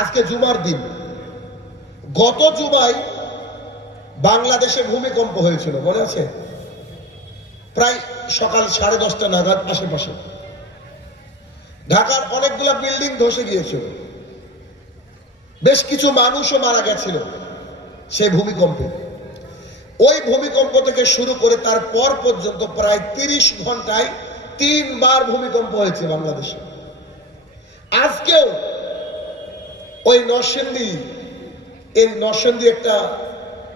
আজকে জুমার দিন। গত জুমায় বাংলাদেশে ভূমিকম্প হয়েছিল, মনে আছে? প্রায় সকাল 10:30 নাগাদ আশেপাশে ঢাকার অনেকগুলা বিল্ডিং ধসে গিয়েছিল, বেশ কিছু মানুষও মারা গেছিল সেই ভূমিকম্পে। ওই ভূমিকম্প থেকে শুরু করে তারপর পর্যন্ত প্রায় 30 ঘন্টায় 3 বার ভূমিকম্প হয়েছে বাংলাদেশে। আজকেও ওই নরসিংদী, এই নরসিংদী একটা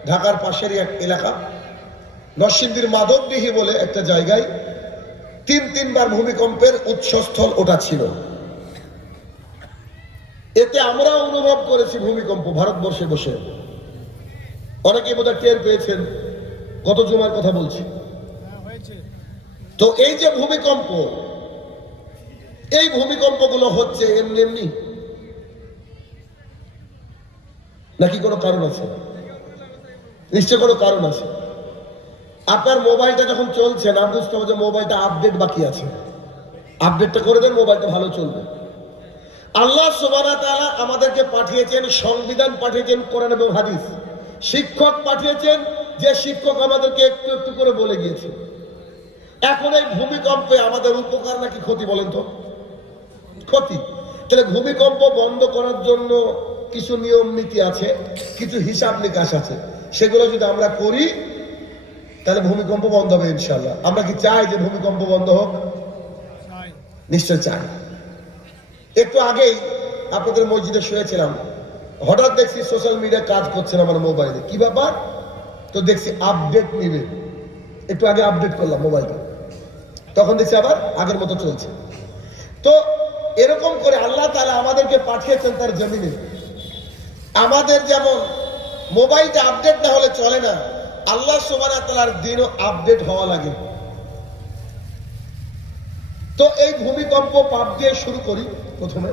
ঢাকার পাশেরই এক এলাকা, নরসিংদীর মাধবডিহি বলে একটা জায়গায় 3 বার ভূমিকম্পের উৎসস্থল ওটা ছিল। এতে আমরা অনুভব করেছি ভূমিকম্প ভারতবর্ষে বসে। অনেকে বোধহয় টের পেয়েছেন, গত জুমার কথা বলছি। তো এই যে ভূমিকম্প, এই ভূমিকম্পগুলো হচ্ছে এমনি এমনি নাকি কোনো কারণ আছে? নিশ্চয় কোনো কারণ আছে। আপনার মোবাইলটা যখন চলছে না, বুঝতে হবে যে মোবাইলটা আপডেট বাকি আছে, আপডেটটা করে দেন, মোবাইলটা ভালো চলবে। আল্লাহ সুবহানাহু ওয়া তাআলা আমাদেরকে পাঠিয়েছেন সংবিধান, পাঠিয়েছেন কোরআন এবং হাদিস, শিক্ষক পাঠিয়েছেন, যে শিক্ষক আমাদেরকে একটু একটু করে বলে গিয়েছে। এখন এই ভূমিকম্পে আমাদের উপকার নাকি ক্ষতি বলেন তো? ক্ষতি। তাহলে ভূমিকম্প বন্ধ করার জন্য কিছু নিয়ম নীতি আছে, কিছু হিসাব নিকাশ আছে, সেগুলো যদি আমরা করি তাহলে ভূমিকম্প বন্ধ হবে ইনশাআল্লাহ। আমরা কি চাই যে ভূমিকম্প বন্ধ হোক? নিশ্চয় চাই। একটু আগেই আপনাদের মসজিদে শুয়েছিলাম, হঠাৎ দেখছি সোশ্যাল মিডিয়া কাজ করছে না আমার মোবাইলে। কি ব্যাপার? তো দেখছি আপডেট নিবে, একটু আগে আপডেট করলাম মোবাইলটা, তখন দেখছি আবার আগের মতো চলছে। তো এরকম করে আল্লাহ তাআলা আমাদেরকে পাঠিয়েছেন তার জমিনে। আমাদের যেমন মোবাইলটা আপডেট না হলে চলে না, আল্লাহ সুবহানাহু ওয়া তাআলার দিনও আপডেট হওয়া লাগে। তো এই ভূমিকম্প পাপ দিয়ে শুরু করি। প্রথমে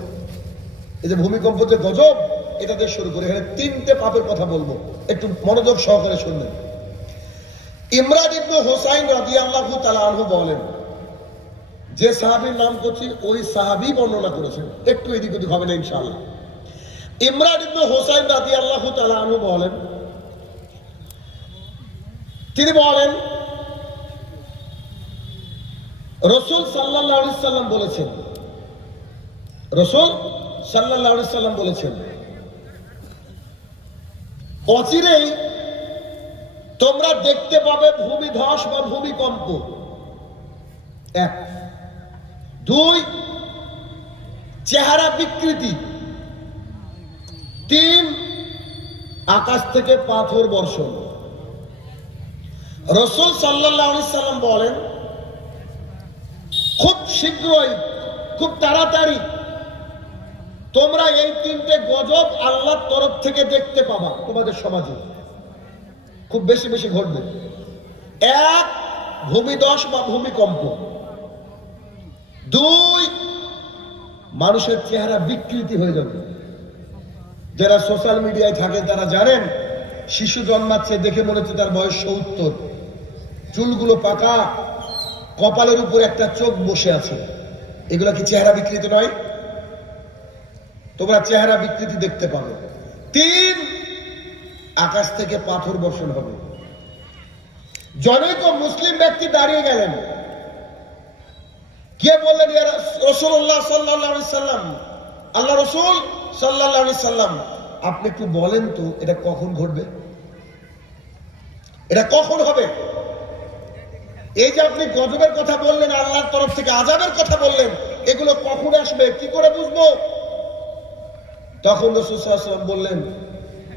এই যে ভূমিকম্প যে গজব, এটা দিয়ে শুরু করি। এখানে 3টে পাপের কথা বলবো, একটু মনোযোগ সহকারে শুনবেন। ইমরান ইবনে হুসাইন রাদিয়াল্লাহু তাআলা আনহু বলেন, যে সাহাবীর নাম করছি ওই সাহাবী বর্ণনা করেছেন, একটু এদিক ওদিক হবে না ইনশাআল্লাহ। ইমরান ইবনে হুসাইন রাদিয়াল্লাহু তাআলা আনহু বলেন, তিনি বলেন রাসূল সাল্লাল্লাহু আলাইহি সাল্লাম বলেছেন, রাসূল সাল্লাল্লাহু আলাইহি সাল্লাম বলেছেন, অচিরেই তোমরা দেখতে পাবে ভূমিধস বা ভূমিকম্প। 1, 2 চেহারা বিকৃতি, 3 আকাশ থেকে পাথর বর্ষণ। রাসূল সাল্লাল্লাহু আলাইহি সাল্লাম বলেন, খুব শীঘ্রই, খুব তাড়াতাড়ি তোমরা এই 3টে গজব আল্লাহর তরফ থেকে দেখতে পাবা তোমাদের সমাজে। খুব বেশি বেশি ঘটবে। 1 ভূমিধস বা ভূমিকম্প, 2 মানুষের চেহারা বিকৃতি হয়ে যাবে। যারা সোশ্যাল মিডিয়ায় থাকেন তারা জানেন, শিশু জন্মাচ্ছে দেখে মনে হচ্ছে তার বয়স 70, চুলগুলো পাকা, কপালের উপর একটা চোখ বসে আছে। এগুলো কি চেহারা বিকৃতি নয়? তোমরা চেহারা বিকৃতি দেখতে পাবে। 3 আকাশ থেকে পাথর বর্ষণ হবে। জনৈক মুসলিম ব্যক্তি দাঁড়িয়ে গেলেন, কে বললেন, ইয়া রাসূলুল্লাহ সাল্লাল্লাহু আলাইহি সাল্লাম, আল্লাহ রাসূল সাল্লাল্লাহু আলাইহি সাল্লাম, আপনি একটু বলেন তো এটা কখন ঘটবে, এটা কখন হবে? এই যে আপনি গজবের কথা বললেন, আল্লাহর তরফ থেকে আযাবের কথা বললেন, এগুলো কখন আসবে, কি করে বুঝবো? তখন রাসূল সাল্লাল্লাহু আলাইহি ওয়াসাল্লাম বললেন,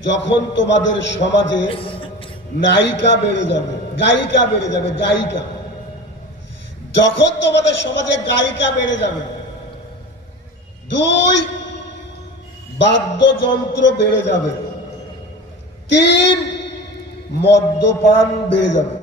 যখন তোমাদের সমাজে নায়িকা বেড়ে যাবে, গায়িকা বেড়ে যাবে, গায়িকা, যখন তোমাদের সমাজে গায়িকা বেড়ে যাবে। 2 বাদ্যযন্ত্র বেড়ে যাবে। 3 মদ্যপান বেড়ে যাবে।